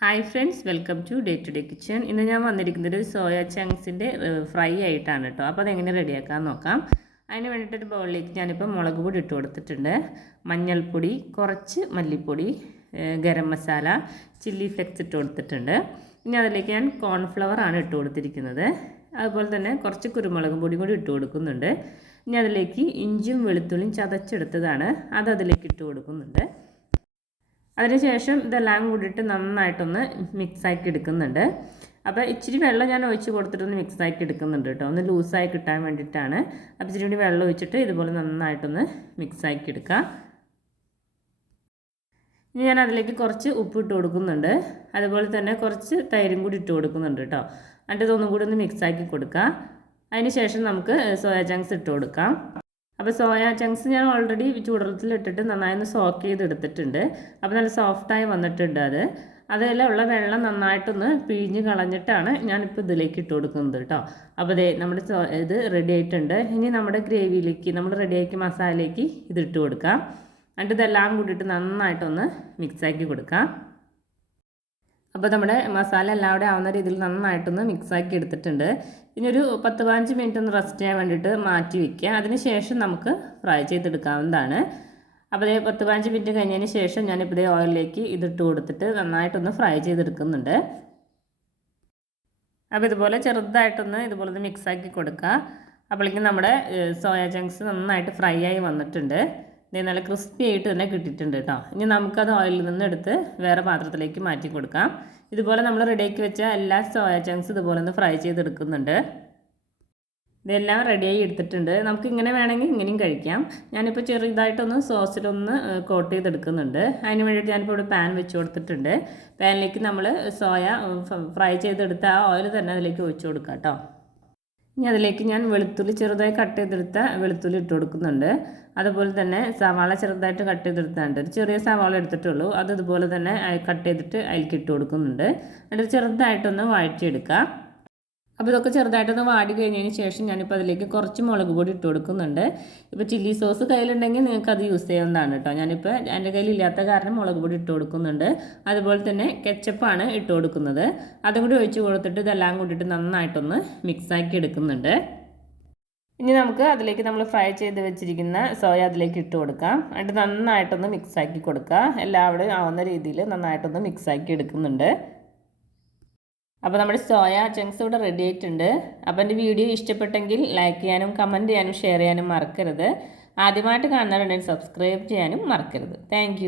Hi friends, welcome to Day to Day Kitchen. ഇന്ന് ഞാൻ വന്നിരിക്കുന്നത് സോയ ചങ്ക്സിൻ്റെ ഫ്രൈ ആയിട്ടാണ് കേട്ടോ. അപ്പോൾ അതെങ്ങനെ റെഡിയാക്കാൻ നോക്കാം. അതിന് വേണ്ടിയിട്ടൊരു ബൗളിലേക്ക് ഞാനിപ്പോൾ മുളക് പൊടി ഇട്ട് കൊടുത്തിട്ടുണ്ട്, മഞ്ഞൾപ്പൊടി, കുറച്ച് മല്ലിപ്പൊടി, ഗരം മസാല, ചില്ലി ഫ്ലെക്സ് ഇട്ട് കൊടുത്തിട്ടുണ്ട്. ഇനി അതിലേക്ക് ഞാൻ കോൺഫ്ലവർ ആണ് ഇട്ട് കൊടുത്തിരിക്കുന്നത്. അതുപോലെ തന്നെ കുറച്ച് കുരുമുളക് പൊടി കൂടി ഇട്ട് കൊടുക്കുന്നുണ്ട്. ഇനി അതിലേക്ക് ഇഞ്ചിയും വെളുത്തുള്ളിയും ചതച്ചെടുത്തതാണ്, അത് അതിലേക്ക് ഇട്ട് കൊടുക്കുന്നുണ്ട്. അതിനുശേഷം ഇതെല്ലാം കൂടിയിട്ട് നന്നായിട്ടൊന്ന് മിക്സാക്കി എടുക്കുന്നുണ്ട്. അപ്പോൾ ഇച്ചിരി വെള്ളം ഞാൻ ഒഴിച്ച് കൊടുത്തിട്ടൊന്ന് മിക്സാക്കി എടുക്കുന്നുണ്ട് കേട്ടോ, ഒന്ന് ലൂസായി കിട്ടാൻ വേണ്ടിയിട്ടാണ്. അപ്പോൾ ഇച്ചിരി കൂടി വെള്ളം ഒഴിച്ചിട്ട് ഇതുപോലെ നന്നായിട്ടൊന്ന് മിക്സാക്കി എടുക്കുക. ഇനി ഞാൻ അതിലേക്ക് കുറച്ച് ഉപ്പ് ഇട്ട് കൊടുക്കുന്നുണ്ട്, അതുപോലെ തന്നെ കുറച്ച് തൈരും കൂടി ഇട്ട് കൊടുക്കുന്നുണ്ട് കേട്ടോ. എന്നിട്ട് ഇതൊന്നും കൂടി ഒന്ന് മിക്സാക്കി കൊടുക്കുക. അതിന് ശേഷം നമുക്ക് സോയ ചങ്ക്സ് ഇട്ട് കൊടുക്കാം. അപ്പോൾ സോയ ചങ്ക്സ് ഞാൻ ഓൾറെഡി ചൂടുവെള്ളത്തിലിട്ടിട്ട് നന്നായി ഒന്ന് സോക്ക് ചെയ്തെടുത്തിട്ടുണ്ട്. അപ്പോൾ നല്ല സോഫ്റ്റായി വന്നിട്ടുണ്ട്. അതെല്ലാം ഉള്ള വെള്ളം നന്നായിട്ടൊന്ന് പിഴിഞ്ഞ് കളഞ്ഞിട്ടാണ് ഞാനിപ്പോൾ ഇതിലേക്ക് ഇട്ട് കൊടുക്കുന്നത് കേട്ടോ. അപ്പോൾ ദേ നമ്മുടെ ഇത് റെഡി ആയിട്ടുണ്ട്. ഇനി നമ്മുടെ ഗ്രേവിയിലേക്ക്, നമ്മൾ റെഡിയാക്കിയ മസാലയിലേക്ക് ഇതിട്ട് കൊടുക്കാം. എന്നിട്ട് ഇതെല്ലാം കൂടിയിട്ട് നന്നായിട്ടൊന്ന് മിക്സാക്കി കൊടുക്കാം. അപ്പോൾ നമ്മുടെ മസാല എല്ലാവരും ആവുന്ന രീതിയിൽ നന്നായിട്ടൊന്ന് മിക്സാക്കി എടുത്തിട്ടുണ്ട്. ഇനി ഒരു 10-15 മിനിറ്റ് ഒന്ന് റെസ്റ്റ് ചെയ്യാൻ വേണ്ടിയിട്ട് മാറ്റി വയ്ക്കുക. അതിന് ശേഷം നമുക്ക് ഫ്രൈ ചെയ്തെടുക്കാവുന്നതാണ്. അപ്പോൾ 10-15 മിനിറ്റ് കഴിഞ്ഞതിന് ശേഷം ഞാനിപ്പോൾ ഓയിലിലേക്ക് ഇതിട്ട് കൊടുത്തിട്ട് നന്നായിട്ടൊന്ന് ഫ്രൈ ചെയ്തെടുക്കുന്നുണ്ട്. അപ്പോൾ ഇതുപോലെ ചെറുതായിട്ടൊന്ന് ഇതുപോലെ മിക്സാക്കി കൊടുക്കുക. അപ്പോഴേക്കും നമ്മുടെ സോയ ചങ്ക്സ് നന്നായിട്ട് ഫ്രൈ ആയി വന്നിട്ടുണ്ട്. നല്ല ക്രിസ്പി ആയിട്ട് തന്നെ കിട്ടിയിട്ടുണ്ട് കേട്ടോ. ഇനി നമുക്കത് ഓയിലിൽ നിന്ന് എടുത്ത് വേറെ പാത്രത്തിലേക്ക് മാറ്റി കൊടുക്കാം. ഇതുപോലെ നമ്മൾ റെഡിയാക്കി വെച്ച എല്ലാ സോയ ചങ്ക്സ് ഇതുപോലെ ഒന്ന് ഫ്രൈ ചെയ്തെടുക്കുന്നുണ്ട്. ഇതെല്ലാം റെഡിയായി എടുത്തിട്ടുണ്ട്. നമുക്ക് ഇങ്ങനെ വേണമെങ്കിൽ ഇങ്ങനെയും കഴിക്കാം. ഞാനിപ്പോൾ ചെറുതായിട്ടൊന്ന് സോസിലൊന്ന് കോട്ട് ചെയ്തെടുക്കുന്നുണ്ട്. അതിന് വേണ്ടിയിട്ട് ഞാനിപ്പോൾ ഇവിടെ പാൻ വെച്ച് കൊടുത്തിട്ടുണ്ട്. പാനിലേക്ക് നമ്മൾ സോയ ഫ്രൈ ചെയ്തെടുത്ത ആ ഓയിൽ തന്നെ അതിലേക്ക് ഒഴിച്ച് കൊടുക്കാം കേട്ടോ. ഇനി അതിലേക്ക് ഞാൻ വെളുത്തുള്ളി ചെറുതായി കട്ട് ചെയ്തെടുത്ത വെളുത്തുള്ളി ഇട്ട് കൊടുക്കുന്നുണ്ട്. അതുപോലെ തന്നെ സവാള ചെറുതായിട്ട് കട്ട് ചെയ്തെടുത്താണ്ട് ഒരു ചെറിയ സവാള എടുത്തിട്ടുള്ളൂ, അത് ഇതുപോലെ തന്നെ കട്ട് ചെയ്തിട്ട് അതിലേക്ക് ഇട്ട് കൊടുക്കുന്നുണ്ട്. എന്നിട്ട് ചെറുതായിട്ടൊന്ന് വഴറ്റിയെടുക്കുക. അപ്പോൾ ഇതൊക്കെ ചെറുതായിട്ടൊന്ന് വാടി കഴിഞ്ഞതിന് ശേഷം ഞാനിപ്പോൾ അതിലേക്ക് കുറച്ച് മുളക് പൊടി ഇട്ട് കൊടുക്കുന്നുണ്ട്. ഇപ്പോൾ ചില്ലി സോസ് കയ്യിലുണ്ടെങ്കിൽ നിങ്ങൾക്ക് അത് യൂസ് ചെയ്യാവുന്നതാണ് കേട്ടോ. ഞാനിപ്പോൾ എൻ്റെ കയ്യിലില്ലാത്ത കാരണം മുളക് പൊടി ഇട്ട് കൊടുക്കുന്നുണ്ട്. അതുപോലെ തന്നെ കെച്ചപ്പാണ് ഇട്ട് കൊടുക്കുന്നത്. അതും കൂടി ഒഴിച്ച് കൊടുത്തിട്ട് ഇതെല്ലാം കൂടിയിട്ട് നന്നായിട്ടൊന്ന് മിക്സാക്കി എടുക്കുന്നുണ്ട്. ഇനി നമുക്ക് അതിലേക്ക് നമ്മൾ ഫ്രൈ ചെയ്ത് വെച്ചിരിക്കുന്ന സോയ അതിലേക്ക് ഇട്ട് കൊടുക്കാം. എന്നിട്ട് നന്നായിട്ടൊന്ന് മിക്സാക്കി കൊടുക്കുക. എല്ലാവരും ആവുന്ന രീതിയിൽ നന്നായിട്ടൊന്ന് മിക്സാക്കി എടുക്കുന്നുണ്ട്. അപ്പോൾ നമ്മുടെ സോയ ചങ്ക്സ് ഇവിടെ റെഡി ആയിട്ടുണ്ട്. അപ്പോൾ എൻ്റെ വീഡിയോ ഇഷ്ടപ്പെട്ടെങ്കിൽ ലൈക്ക് ചെയ്യാനും കമൻറ്റ് ചെയ്യാനും ഷെയർ ചെയ്യാനും മറക്കരുത്. ആദ്യമായിട്ട് കാണുന്നവരുണ്ടെങ്കിൽ സബ്സ്ക്രൈബ് ചെയ്യാനും മറക്കരുത്. താങ്ക്